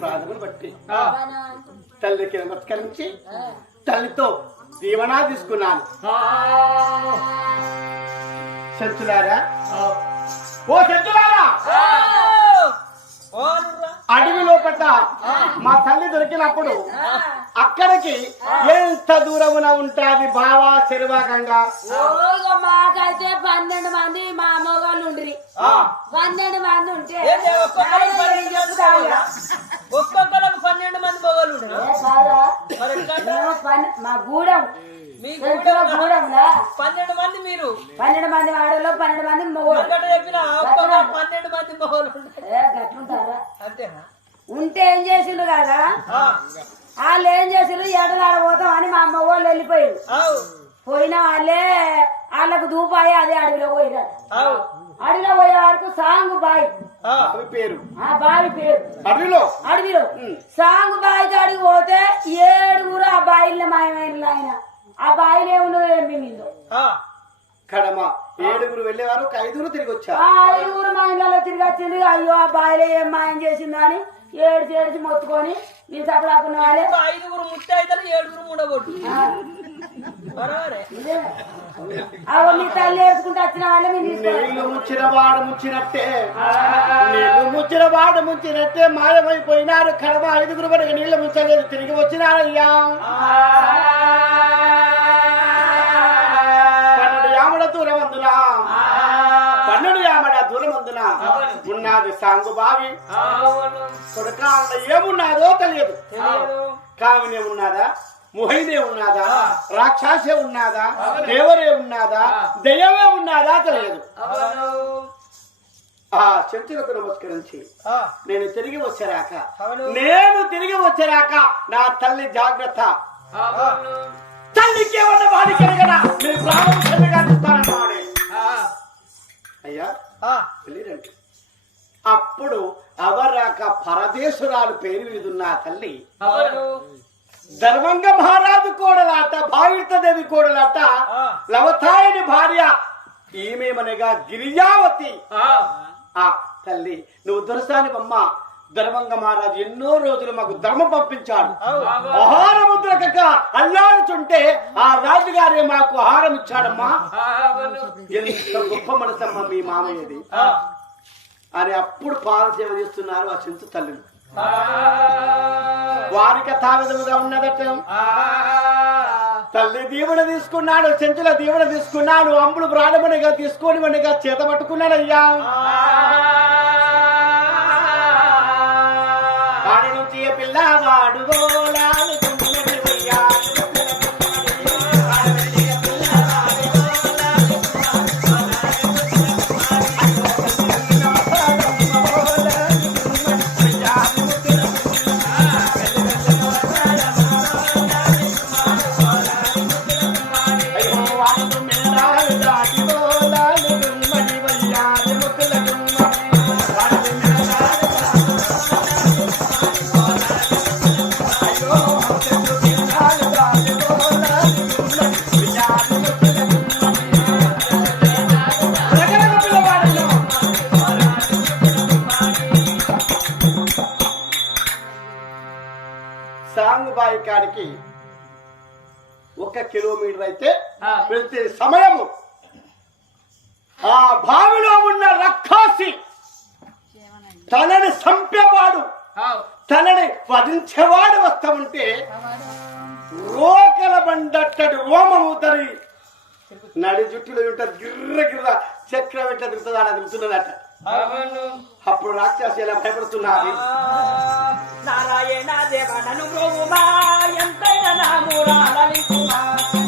ప్రాణములు బట్టి. తల్లికి నమస్కరించి తల్లితో దీవనా తీసుకున్నాను. చెంచులారా ఓ చెంచులారా అడవి లోపట మా తల్లి దొరికినప్పుడు అక్కడికి ఎంత దూరమున ఉంటాది బావా చెరువాకంగా మాకైతే పన్నెండు మంది మా ఉండ్రి. ఆ, పన్నెండు మంది ఉంటే ఒక్కొక్కరికి పన్నెండు మంది మొగలు మా గూడెం. పన్నెండు మంది మీరు. పన్నెండు మంది ఆడలో పన్నెండు మంది పన్నెండు మంది మొగలు అంతేనా? ఉంటే ఏం చేసిండు కదా ఆ, వాళ్ళు ఏం చేసిండ్రు ఎడలాడ పోతాం అని మా అమ్మ వాళ్ళు వెళ్ళిపోయారు ఆవు పోయిన వాళ్ళే వాళ్ళకు దూపాయి అదే అడవిలో పోయినారు అడవిలో పోయే వరకు సాంగ్ బాయ్. పేరు. ఆ బావి పేరు. అడవిలో? అడవిలో. సాంగ్ బావి కాడికి పోతే ఏడుగురు ఆ బాయిల్ని మాయమైన ఆయన. ఆ బాయిలు ఏమున్నదో ఏం మింగిందో. ఆ, కడమ. ఏడుగురు వెళ్ళేవారు ఒక ఐదుగురు తిరిగి వచ్చారు ఐదుగురు మా ఇంట్లో తిరిగి వచ్చింది అయ్యో ఆ బాయిలో ఏం మాయం చేసిందో అని ఏడ్చి ఏడ్చి మొత్తుకొని నీ తప్పలాకున్న వాళ్ళే. ఐదుగురు ముట్టి అయితే ఏడుగురు మూడగొట్టు. మీ తల్లి వచ్చిన వాళ్ళే నీళ్ళు ముచ్చిన వాడు ముచ్చినట్టే. నీళ్ళు ముచ్చిన వాడు ముచ్చినట్టే. మాయమైపోయినారు. కడమ ఐదుగురు వరకు నీళ్ళు ముచ్చలేదు. తిరిగి వచ్చినారయ్యా. ఉన్నది సాంగు బావి. కొడుక ఏమున్నాదో తెలియదు. కామినే ఉన్నదా మొహినే ఉన్నదా? రాక్షసే ఉన్నదా? దేవరే ఉన్నదా? దయ్యమే ఉన్నదా? తెలియదు. ఆ చెంచులకు నమస్కరించి నేను తిరిగి వచ్చారాక. నేను తిరిగి వచ్చారాక నా తల్లి జాగ్రత్త. తల్లికి ఏమన్నా బాధ కలగదా మీ ప్రాణం చెల్లగా ఇస్తానన్నాడే అయ్యా. అప్పుడు అవరాక పరదేశురాలు పేరు మీద ఉన్న తల్లి. ధర్మంగ మహారాజు కోడలాట భాగీరథదేవి కోడలాట. లవతాయిని భార్య ఈమెమనగా గిరిజావతి. ఆ, తల్లి నువ్వు దొరసాని అమ్మ ధర్మంగ మహారాజు ఎన్నో రోజులు మాకు ధర్మం పంపించాడు. ఆహారం దొరకక అల్లాడుతుంటే ఆ రాజుగారే మాకు ఆహారం ఇచ్చాడమ్మా ఎంత గొప్ప మనసమ్మ మీ మామయ్యది. అని అప్పుడు పాల సేవ చేస్తున్నారు ఆ చింత తల్లిని. వారికి తావిధముగా ఉన్నదట. తల్లి దీవెన తీసుకున్నాడు చెంచుల దీవెన తీసుకున్నాడు అంబులు ప్రాణమనిగా తీసుకొని మనిగా చేత పట్టుకున్నాడయ్యా. వాడి నుంచి పిల్లవాడు గోలాలు కాడికి ఒక కిలోమీటర్ అయితే. వెళ్తే సమయము ఆ బావిలో ఉన్న రక్కాసి తనని చంపేవాడు. తనని వధించేవాడు వస్తా ఉంటే రోకల బండట్టడు రోమము తరి నడి జుట్టులో ఉంటుంది గిర్ర గిర్ర చక్రం ఎట్లా తిరుగుతుంది అలా తిరుగుతున్నదట. అప్పుడు రాక్షసి ఎలా భయపడుతున్నది నారాయణ దేవ నన్ను ప్రభుమా ఎంతైనా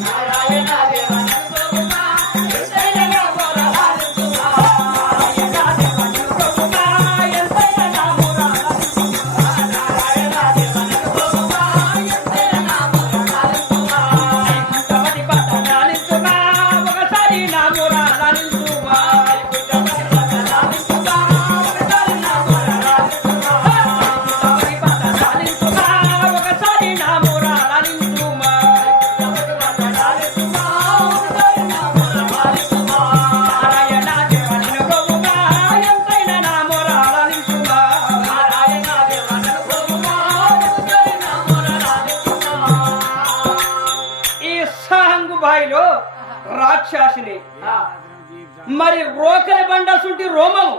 మరి రోకలి బండ సుంటి రోమము.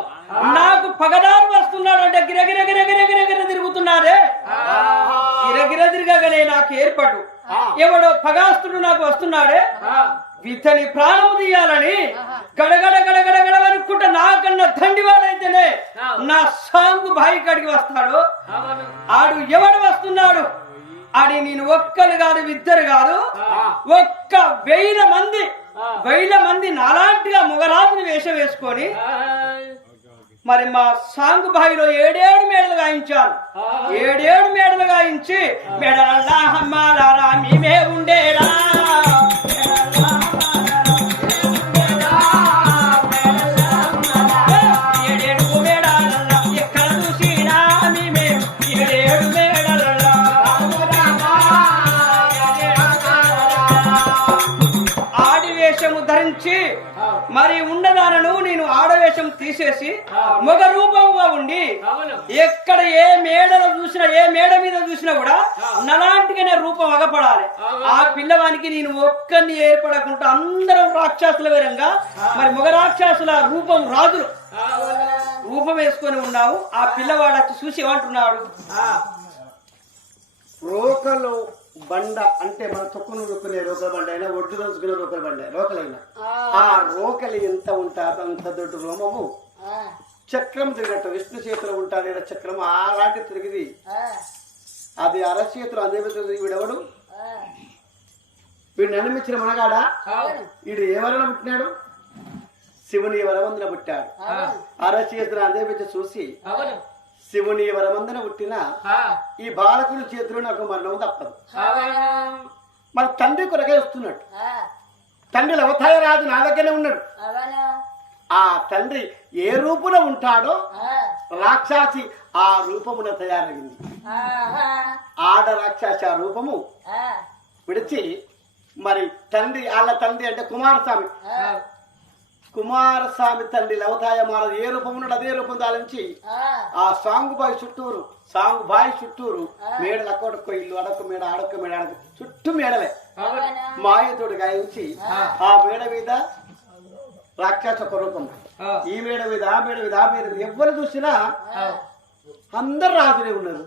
నాకు పగదారు వస్తున్నాడు అంటే గిరగిర గిరగిర గిరగిర తిరుగుతున్నారే గిరగిర తిరగగానే నాకు ఏర్పాటు. ఎవడో పగాస్తుడు నాకు వస్తున్నాడే. ఇతని ప్రాణము తీయాలని గడగడ గడగడ గడ అనుకుంటా నాకన్నా దండివాడైతేనే నా సాంగు బాయి కడిగి వస్తాడు. ఆడు ఎవడు వస్తున్నాడు? ఆడి నేను ఒక్కరు కాదు ఇద్దరు కాదు. ఒక్క వేల మంది వేల మంది నాలాంటిగా మొగరాజుని వేషం వేసుకొని మరి మా సాంగు బాయిలో ఏడేడు మేడలు గాయించాను ఏడేడు మేడలు గాయించి మేమే ఉండేరా మరి ఉండదానను నేను ఆడవేషం తీసేసి మగ రూపంగా ఉండి ఎక్కడ ఏ మేడలో చూసినా ఏ మేడ మీద చూసినా కూడా నలాంటిగానే రూపం అగపడాలి. ఆ. పిల్లవానికి నేను ఒక్కరిని ఏర్పడకుండా అందరం రాక్షసుల విధంగా మరి మగ రాక్షసుల రూపం రాజులు. రూపం వేసుకొని ఉన్నావు. ఆ పిల్లవాడు వచ్చి చూసి ఏమంటున్నాడు? రోకలు బండ అంటే మన తొక్కును రుక్కునే రోకల బండ అయినా ఒడ్డు దోచుకునే రోకల బండ రోకలైనా. ఆ. రోకలి ఎంత ఉంటుందో అంత దొడ్డు రోమము చక్రం తిరిగట్టు విష్ణు చేతిలో ఈడ చక్రం అలాంటి తిరిగింది. అది అరచేతులు అదే విధంగా వీడెవడు? వీడు నన్నమిచ్చిన మనగాడా? వీడు ఏ వలన పుట్టినాడు? శివుని వరవందన పుట్టాడు. అరచేతులు అదే విధంగా చూసి శివుని వరవందన పుట్టిన ఈ బాలకుడి చేతిలో నాకు మరణం తప్పదు. మన తండ్రి కొరకే వస్తున్నాడు. తండ్రి లవతాయ రాజు నా దగ్గరనే ఉన్నాడు. ఆ తండ్రి ఏ రూపున ఉంటాడో రాక్షసి ఆ రూపమున తయారైంది ఆడ రాక్షసి ఆ రూపము విడిచి మరి తండ్రి వాళ్ళ తండ్రి అంటే కుమారస్వామి. కుమారస్వామి తండ్రి లవతాయ మహారాజు ఏ రూపం ఉన్నాడు అదే రూపం దాలించి ఆ. సాంగు బాయి చుట్టూరు సాంగు బాయి చుట్టూరు మేడలు అక్కడొక్క ఇల్లు అడొక్క మేడ అడొక్క మేడ అడొక్క చుట్టూ మేడలే. మాయతోడు గాయించి ఆ. మేడ మీద రాక్షస ఒక రూపం. ఈ మేడ మీద ఆ మేడ మీద ఆ మేడ మీద ఎవరు చూసినా అందరు రాజులే ఉన్నారు.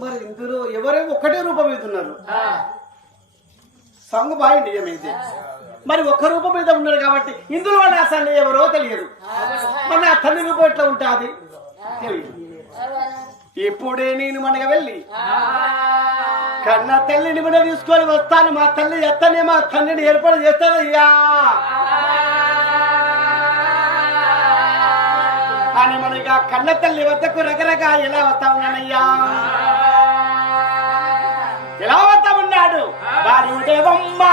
మరి ఇందులో ఎవరే ఒకటే రూపం మీద ఉన్నారు. సంగు బాయి నిజమైతే మరి ఒక్క రూపం మీద ఉన్నారు కాబట్టి ఇందులో నా తల్లి ఎవరో తెలియదు. మరి నా తల్లి రూపం ఎట్లా ఉంటుంది? తెలియదు. ఇప్పుడే నేను మనగ వెళ్ళి కన్న తల్లిని కూడా తీసుకొని వస్తాను. మా తల్లి ఎత్తనే మా తండ్రిని ఏర్పాటు చేస్తాను అయ్యా అని మనగా కన్న తల్లి వద్దకు రకరకా ఎలా వస్తా ఉన్నానయ్యా. ఎలా వస్తా ఉన్నాడు. వారి బయలుదేరేనా